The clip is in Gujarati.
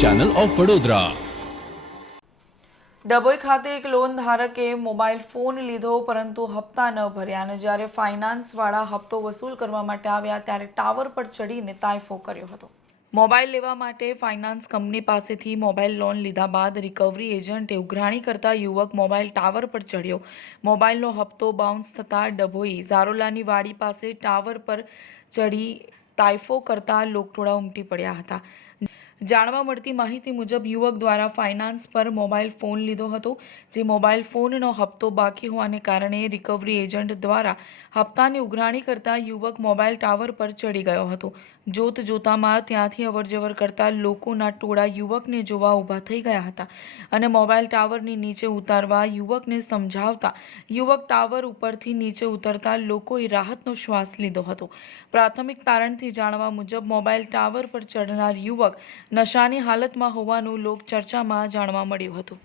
Channel of Vadodara. ડભોઈ ખાતે એક લોન ધારકે મોબાઈલ ફોન લીધો પરંતુ હપ્તા ન ભર્યા અને જ્યારે ફાઇનાન્સવાળા હપ્તો વસૂલ કરવા માટે આવ્યા ત્યારે ટાવર પર ચડીને તાયફો કર્યો હતો। મોબાઈલ લેવા માટે ફાઇનાન્સ કંપની પાસેથી મોબાઈલ લોન લીધા બાદ રિકવરી એજન્ટે ઉઘરાણી કરતા યુવક મોબાઈલ ટાવર પર ચડ્યો। મોબાઈલનો હપ્તો બાઉન્સ થતાં ડભોઈ ઝારોલાની વાડી પાસે ટાવર પર ચડી તાયફો કરતા લોકટોળા ઉમટી પડ્યા હતા। જાણવા મળતી માહિતી મુજબ યુવક દ્વારા ફાઇનાન્સ પર મોબાઈલ ફોન લીધો હતો, જે મોબાઈલ ફોનનો હપ્તો બાકી હોવાને કારણે રિકવરી એજન્ટ દ્વારા હપ્તાની ઉઘરાણી કરતા યુવક મોબાઈલ ટાવર પર ચડી ગયો હતો। જોત જોતામાં ત્યાંથી અવરજવર કરતા લોકોના ટોળા યુવકને જોવા ઊભા થઈ ગયા હતા અને મોબાઈલ ટાવરની નીચે ઉતારવા યુવકને સમજાવતા યુવક ટાવર ઉપરથી નીચે ઉતરતા લોકોએ રાહતનો શ્વાસ લીધો હતો। પ્રાથમિક તારણથી જાણવા મુજબ મોબાઈલ ટાવર પર ચડનાર યુવક નશાની હાલતમાં હોવાનું લોકચર્ચામાં જાણવા મળ્યું હતું।